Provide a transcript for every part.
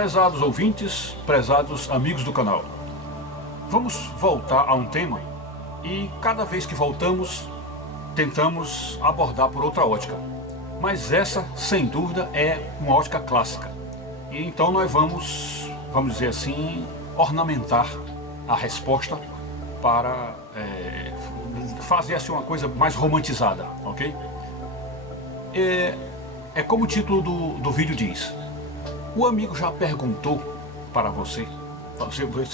Prezados ouvintes, prezados amigos do canal, vamos voltar a um tema e cada vez que voltamos tentamos abordar por outra ótica, mas essa sem dúvida é uma ótica clássica e então nós vamos dizer assim, ornamentar a resposta para fazer assim uma coisa mais romantizada, ok? É como o título do vídeo diz. O amigo já perguntou para você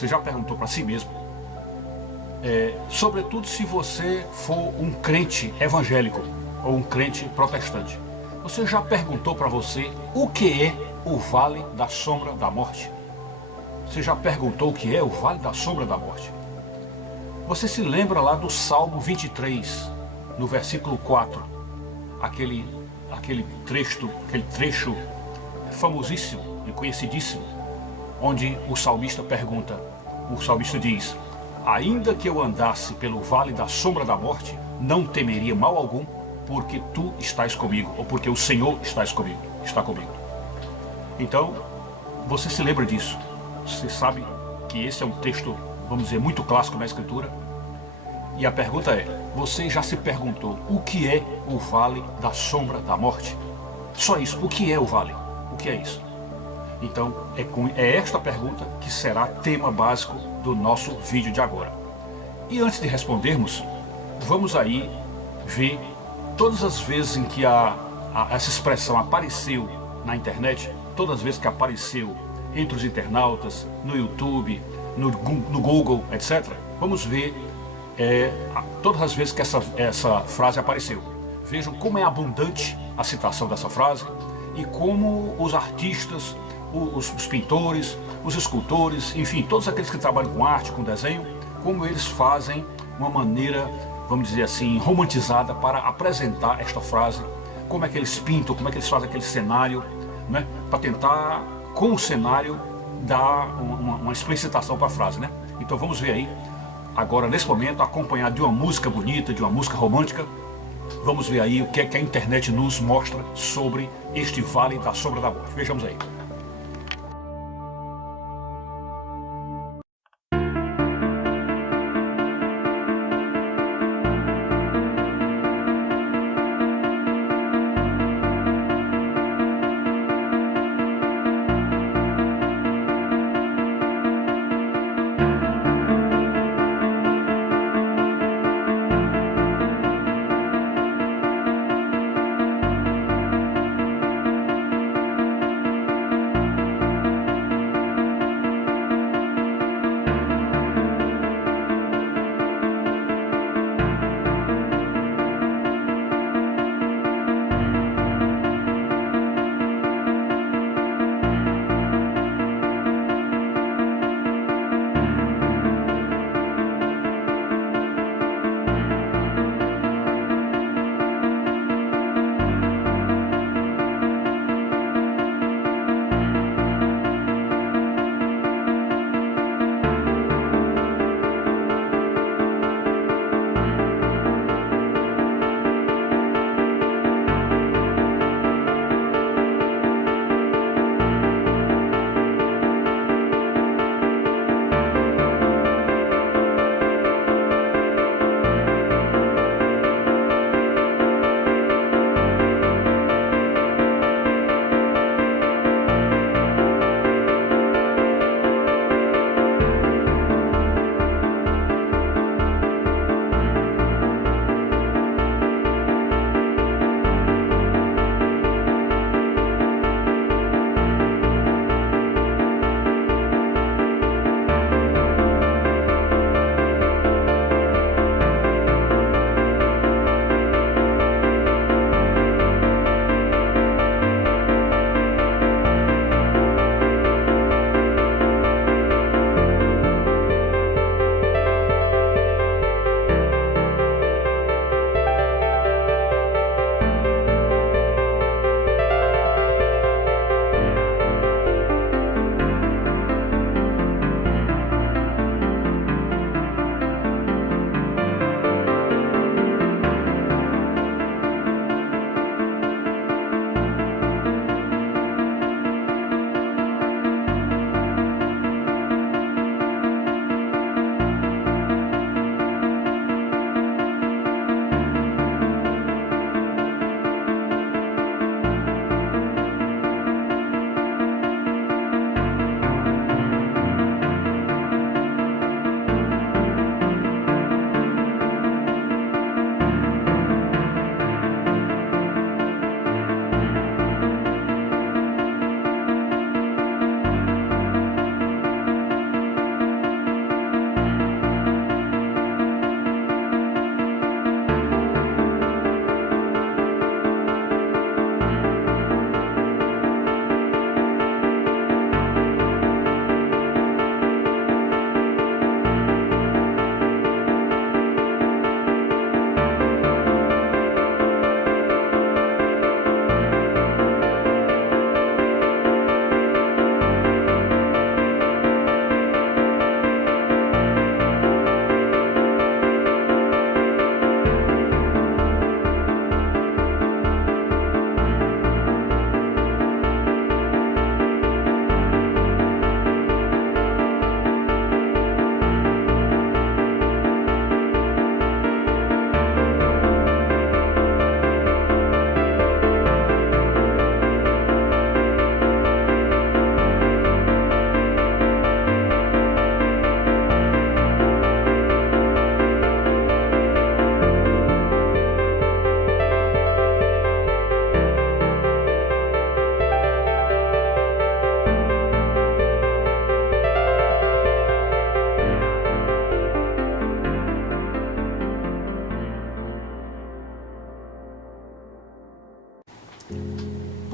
já perguntou para si mesmo, sobretudo se você for um crente evangélico ou um crente protestante, você já perguntou para você o que é o Vale da Sombra da Morte? Você já perguntou o que é o Vale da Sombra da Morte? Você se lembra lá do Salmo 23, no versículo 4, aquele trecho famosíssimo e conhecidíssimo, onde o salmista diz: ainda que eu andasse pelo vale da sombra da morte, não temeria mal algum, porque tu estás comigo, ou porque o Senhor está comigo. Então, você se lembra disso? Você sabe que esse é um texto, vamos dizer, muito clássico na Escritura? E a pergunta é, você já se perguntou o que é o vale da sombra da morte? Só isso, o que é o vale? O que é isso? Então, é esta pergunta que será tema básico do nosso vídeo de agora. E antes de respondermos, vamos aí ver todas as vezes em que essa expressão apareceu na internet, todas as vezes que apareceu entre os internautas, no YouTube, no Google, etc. Vamos ver todas as vezes que essa frase apareceu. Vejam como é abundante a citação dessa frase e como os artistas, os pintores, os escultores, enfim, todos aqueles que trabalham com arte, com desenho, como eles fazem uma maneira, vamos dizer assim, romantizada para apresentar esta frase, como é que eles pintam, como é que eles fazem aquele cenário, né, para tentar, com o cenário, dar uma explicitação para a frase, né? Então vamos ver aí, agora nesse momento, acompanhado de uma música bonita, de uma música romântica, vamos ver aí o que é que a internet nos mostra sobre este Vale da Sombra da Morte. Vejamos aí.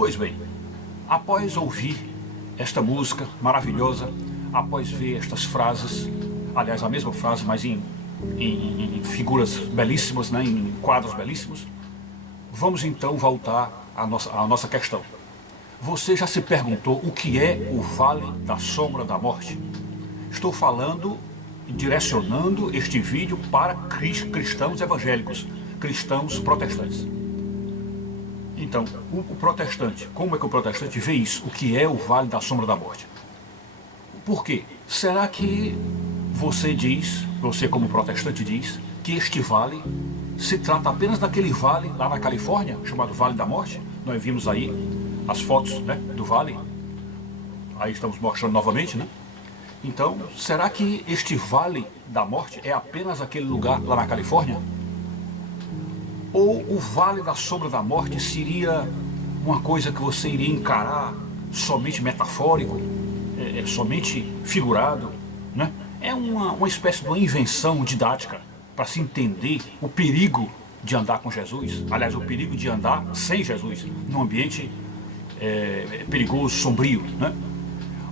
Pois bem, após ouvir esta música maravilhosa, após ver estas frases, aliás, a mesma frase, mas em figuras belíssimas, né, em quadros belíssimos, vamos então voltar à nossa questão. Você já se perguntou o que é o Vale da Sombra da Morte? Estou falando, direcionando este vídeo para cristãos evangélicos, cristãos protestantes. Então, o protestante, como é que o protestante vê isso? O que é o Vale da Sombra da Morte? Por quê? Será que você como protestante diz, que este vale se trata apenas daquele vale lá na Califórnia, chamado Vale da Morte? Nós vimos aí as fotos, né, do vale. Aí estamos mostrando novamente, né? Então, será que este Vale da Morte é apenas aquele lugar lá na Califórnia? Ou o Vale da Sombra da Morte seria uma coisa que você iria encarar somente metafórico, somente figurado, né? É uma espécie de uma invenção didática para se entender o perigo de andar com Jesus, aliás, o perigo de andar sem Jesus, num ambiente perigoso, sombrio, né?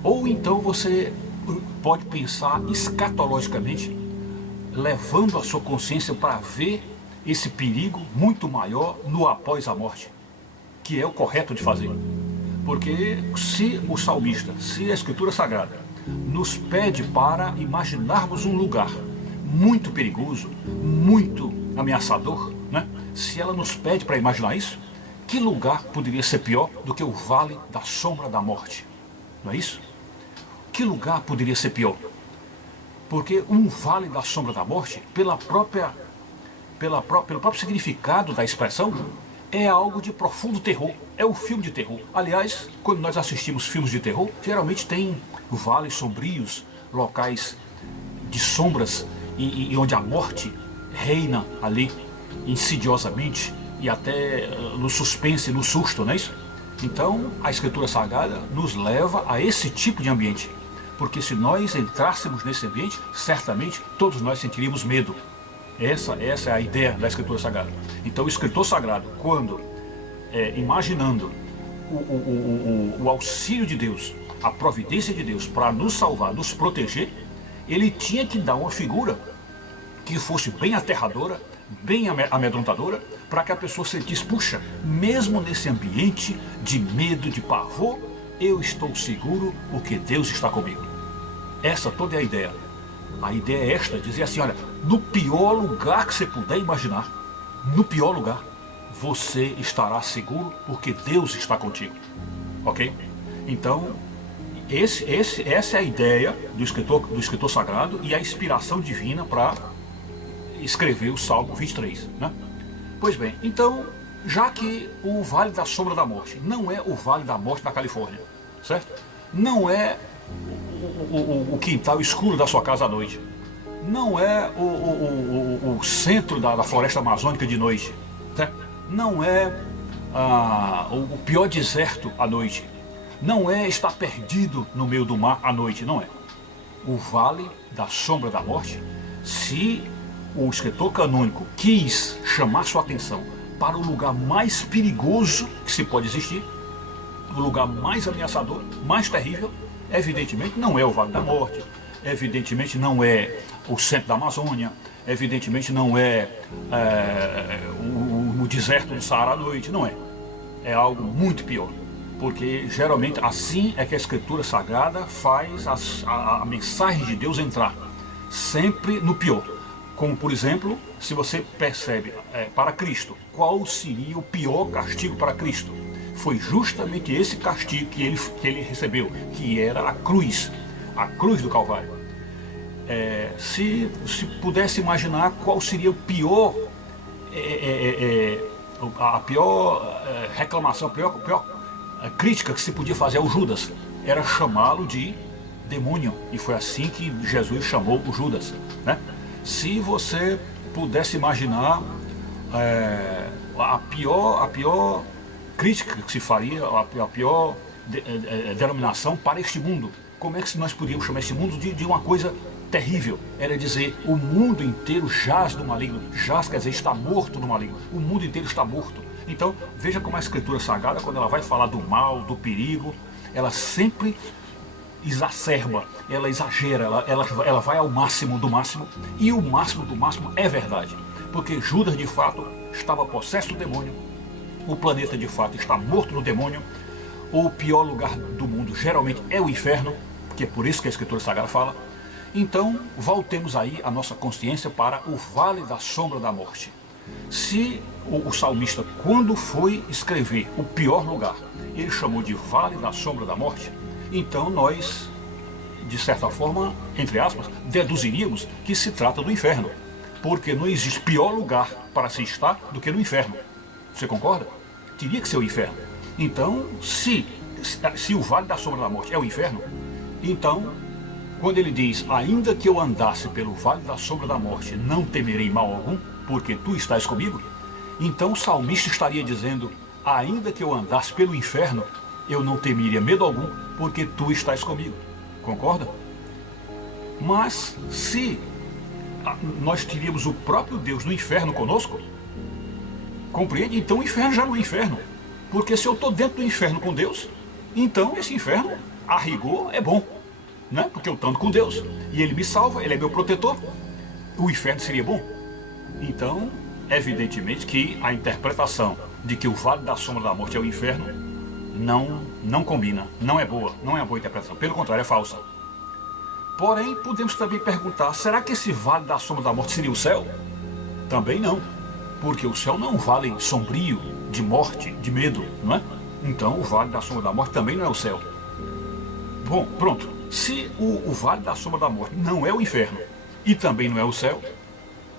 Ou então você pode pensar escatologicamente, levando a sua consciência para ver esse perigo muito maior no após a morte, que é o correto de fazer. Porque se o salmista, se a Escritura Sagrada nos pede para imaginarmos um lugar muito perigoso, muito ameaçador, né? Se ela nos pede para imaginar isso, que lugar poderia ser pior do que o Vale da Sombra da Morte? Não é isso? Que lugar poderia ser pior? Porque um Vale da Sombra da Morte, pelo próprio significado da expressão, é algo de profundo terror, é um filme de terror. Aliás, quando nós assistimos filmes de terror, geralmente tem vales sombrios, locais de sombras e onde a morte reina ali insidiosamente e até no suspense, no susto, não é isso? Então, a Escritura Sagrada nos leva a esse tipo de ambiente, porque se nós entrássemos nesse ambiente, certamente todos nós sentiríamos medo. Essa é a ideia da Escritura Sagrada. Então o escritor sagrado, quando imaginando o auxílio de Deus, a providência de Deus para nos salvar, nos proteger, ele tinha que dar uma figura que fosse bem aterradora, bem amedrontadora, para que a pessoa sentisse, puxa, mesmo nesse ambiente de medo, de pavor, eu estou seguro porque Deus está comigo. Essa toda é a ideia. A ideia é esta, dizer assim, olha, no pior lugar que você puder imaginar, no pior lugar, você estará seguro porque Deus está contigo. Ok? Então, essa é a ideia do escritor sagrado e a inspiração divina para escrever o Salmo 23, né? Pois bem, então, já que o Vale da Sombra da Morte não é o Vale da Morte da Califórnia, certo? Não é o quintal escuro da sua casa à noite, não é o centro da floresta amazônica de noite, certo? Não é o pior deserto à noite, não é estar perdido no meio do mar à noite, não é. O Vale da Sombra da Morte, se o escritor canônico quis chamar sua atenção para o lugar mais perigoso que se pode existir, o lugar mais ameaçador, mais terrível, evidentemente não é o Vale da Morte, evidentemente não é o centro da Amazônia, evidentemente não é, o deserto do Saara à noite, não é. É algo muito pior, porque geralmente assim é que a Escritura Sagrada faz a mensagem de Deus entrar, sempre no pior. Como, por exemplo, se você percebe para Cristo, qual seria o pior castigo para Cristo? Foi justamente esse castigo que ele recebeu, que era a cruz do Calvário. Se pudesse imaginar qual seria o pior, a pior reclamação, a pior crítica que se podia fazer ao Judas, era chamá-lo de demônio, e foi assim que Jesus chamou o Judas, né? Se você pudesse imaginar a pior crítica que se faria, a pior denominação para este mundo, como é que nós podíamos chamar esse mundo de uma coisa terrível? Era dizer, o mundo inteiro jaz no maligno. Jaz quer dizer está morto no maligno. O mundo inteiro está morto. Então, veja como a Escritura Sagrada, quando ela vai falar do mal, do perigo, ela sempre exacerba, ela exagera, ela vai ao máximo do máximo, e o máximo do máximo é verdade. Porque Judas, de fato, estava possesso do demônio, o planeta, de fato, está morto no demônio, o pior lugar do mundo geralmente é o inferno, que é por isso que a Escritura Sagrada fala. Então, voltemos aí a nossa consciência para o vale da sombra da morte. Se o salmista, quando foi escrever o pior lugar, ele chamou de vale da sombra da morte, então nós, de certa forma, entre aspas, deduziríamos que se trata do inferno, porque não existe pior lugar para se estar do que no inferno. Você concorda? Teria que ser o inferno. Então, se o vale da sombra da morte é o inferno, então, quando ele diz, ainda que eu andasse pelo vale da sombra da morte, não temerei mal algum, porque tu estás comigo, então o salmista estaria dizendo, ainda que eu andasse pelo inferno, eu não temeria medo algum, porque tu estás comigo. Concorda? Mas, se nós teríamos o próprio Deus no inferno conosco, compreende? Então o inferno já não é inferno. Porque se eu estou dentro do inferno com Deus, então esse inferno, a rigor, é bom, né? Porque eu estou com Deus, e Ele me salva, Ele é meu protetor. O inferno seria bom? Então, evidentemente que a interpretação de que o vale da sombra da morte é o inferno não combina, não é boa interpretação, pelo contrário, é falsa. Porém, podemos também perguntar, será que esse vale da sombra da morte seria o céu? Também não, porque o céu não é um vale sombrio, de morte, de medo, não é? Então o vale da sombra da morte também não é o céu. Bom, pronto, se o vale da sombra da morte não é o inferno e também não é o céu,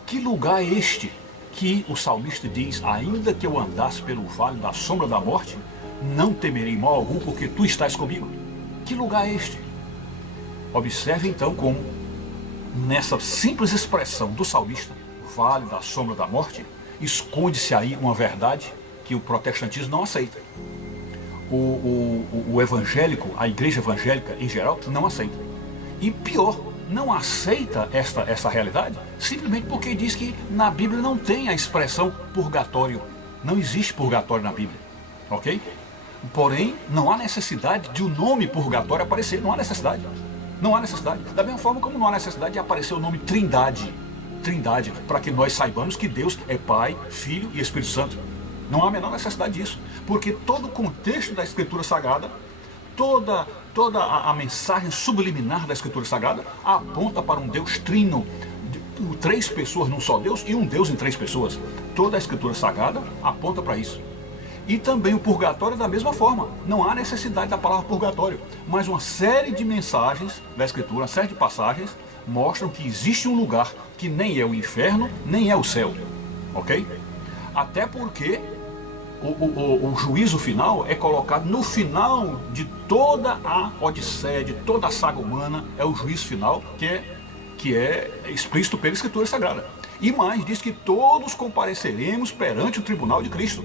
que lugar é este que o salmista diz, ainda que eu andasse pelo vale da sombra da morte, não temerei mal algum, porque tu estás comigo? Que lugar é este? Observe então como, nessa simples expressão do salmista, vale da sombra da morte, esconde-se aí uma verdade que o protestantismo não aceita. O evangélico, a igreja evangélica em geral, não aceita. E pior, não aceita essa realidade simplesmente porque diz que na Bíblia não tem a expressão purgatório. Não existe purgatório na Bíblia, ok? Porém, não há necessidade de o nome purgatório aparecer, não há necessidade. Não há necessidade. Da mesma forma como não há necessidade de aparecer o nome Trindade. Trindade, para que nós saibamos que Deus é Pai, Filho e Espírito Santo. Não há a menor necessidade disso, porque todo o contexto da Escritura Sagrada, toda a mensagem subliminar da Escritura Sagrada aponta para um Deus trino, três pessoas num só Deus e um Deus em três pessoas. Toda a Escritura Sagrada aponta para isso. E também o purgatório da mesma forma. Não há necessidade da palavra purgatório, mas uma série de mensagens da Escritura, uma série de passagens, mostram que existe um lugar que nem é o inferno, nem é o céu. Ok? Até porque o juízo final é colocado no final de toda a odisseia, de toda a saga humana, é o juízo final que é explícito pela Escritura Sagrada. E mais, diz que todos compareceremos perante o tribunal de Cristo.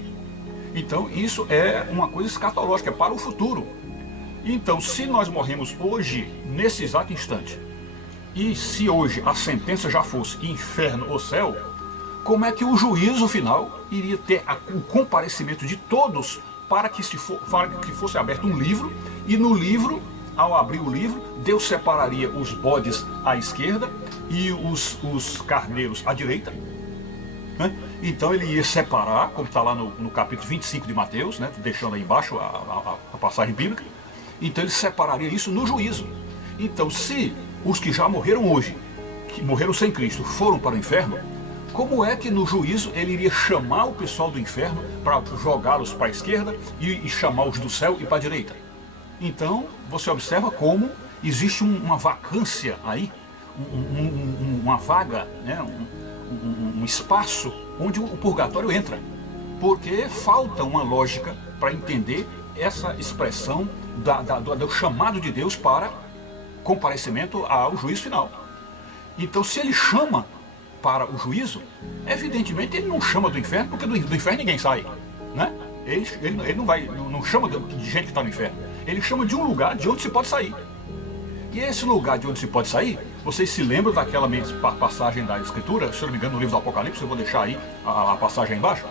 Então isso é uma coisa escatológica, é para o futuro. Então, se nós morremos hoje, nesse exato instante, e se hoje a sentença já fosse inferno ou céu, como é que o juízo final iria ter o comparecimento de todos para que fosse aberto um livro, e no livro, ao abrir o livro, Deus separaria os bodes à esquerda e os carneiros à direita, né? Então ele ia separar, como está lá no capítulo 25 de Mateus, né? Deixando aí embaixo a passagem bíblica. Então ele separaria isso no juízo. Então, se os que já morreram hoje, que morreram sem Cristo, foram para o inferno, como é que no juízo ele iria chamar o pessoal do inferno para jogá-los para a esquerda e chamar-os do céu e para a direita? Então, você observa como existe uma vacância aí, uma vaga, né? um espaço onde o purgatório entra, porque falta uma lógica para entender essa expressão do chamado de Deus para comparecimento ao juízo final. Então, se ele chama para o juízo, evidentemente ele não chama do inferno, porque do inferno ninguém sai, né? Ele não chama de gente que está no inferno, ele chama de um lugar de onde se pode sair. E esse lugar de onde se pode sair, vocês se lembram daquela passagem da Escritura, se eu não me engano, no livro do Apocalipse, eu vou deixar aí a passagem aí embaixo,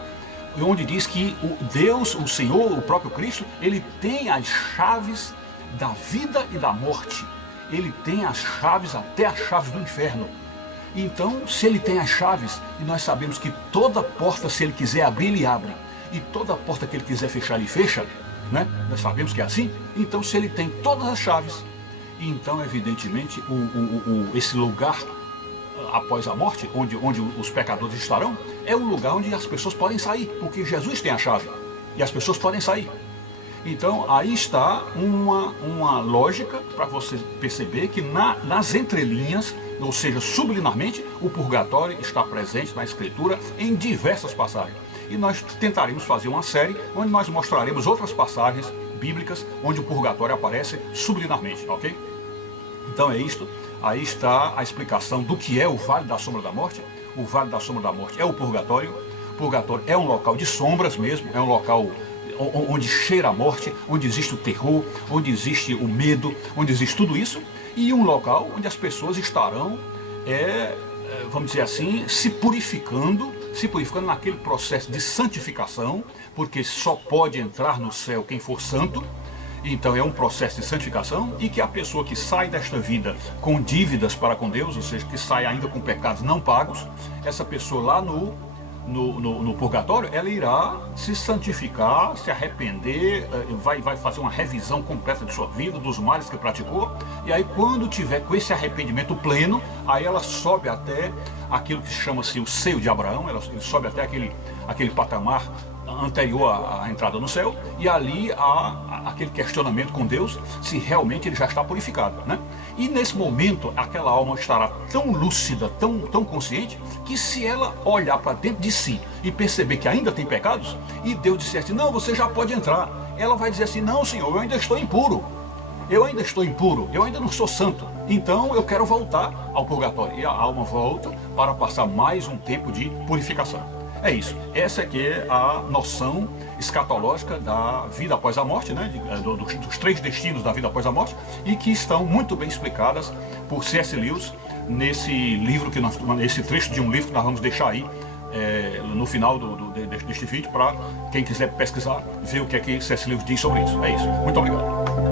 onde diz que o Deus, o Senhor, o próprio Cristo, ele tem as chaves da vida e da morte. Ele tem as chaves, até as chaves do inferno. Então, se ele tem as chaves, e nós sabemos que toda porta, se ele quiser abrir, ele abre, e toda porta que ele quiser fechar, ele fecha, né? Nós sabemos que é assim. Então, se ele tem todas as chaves, então, evidentemente, esse lugar após a morte, onde os pecadores estarão, é um lugar onde as pessoas podem sair, porque Jesus tem a chave, e as pessoas podem sair. Então, aí está uma lógica para você perceber que nas entrelinhas, ou seja, subliminarmente, o purgatório está presente na Escritura em diversas passagens. E nós tentaremos fazer uma série onde nós mostraremos outras passagens bíblicas onde o purgatório aparece subliminarmente, ok? Então é isto. Aí está a explicação do que é o Vale da Sombra da Morte. O Vale da Sombra da Morte é o purgatório. O purgatório é um local de sombras mesmo, é um local onde cheira a morte, onde existe o terror, onde existe o medo, onde existe tudo isso, e um local onde as pessoas estarão, vamos dizer assim, se purificando naquele processo de santificação, porque só pode entrar no céu quem for santo. Então é um processo de santificação, e que a pessoa que sai desta vida com dívidas para com Deus, ou seja, que sai ainda com pecados não pagos, essa pessoa lá no purgatório, ela irá se santificar, se arrepender, vai fazer uma revisão completa de sua vida, dos males que praticou, e aí quando tiver com esse arrependimento pleno, aí ela sobe até aquilo que chama-se o seio de Abraão, ela sobe até aquele patamar anterior à entrada no céu, e ali há aquele questionamento com Deus, se realmente ele já está purificado, né? E nesse momento, aquela alma estará tão lúcida, tão consciente, que se ela olhar para dentro de si e perceber que ainda tem pecados, e Deus disser assim, não, você já pode entrar, ela vai dizer assim, não, Senhor, eu ainda estou impuro, eu ainda não sou santo, então eu quero voltar ao purgatório. E a alma volta para passar mais um tempo de purificação. É isso, essa aqui é a noção escatológica da vida após a morte, né? Dos três destinos da vida após a morte, e que estão muito bem explicadas por C.S. Lewis nesse livro, esse trecho de um livro que nós vamos deixar aí no final deste vídeo, para quem quiser pesquisar, ver o que é que C.S. Lewis diz sobre isso. É isso, muito obrigado.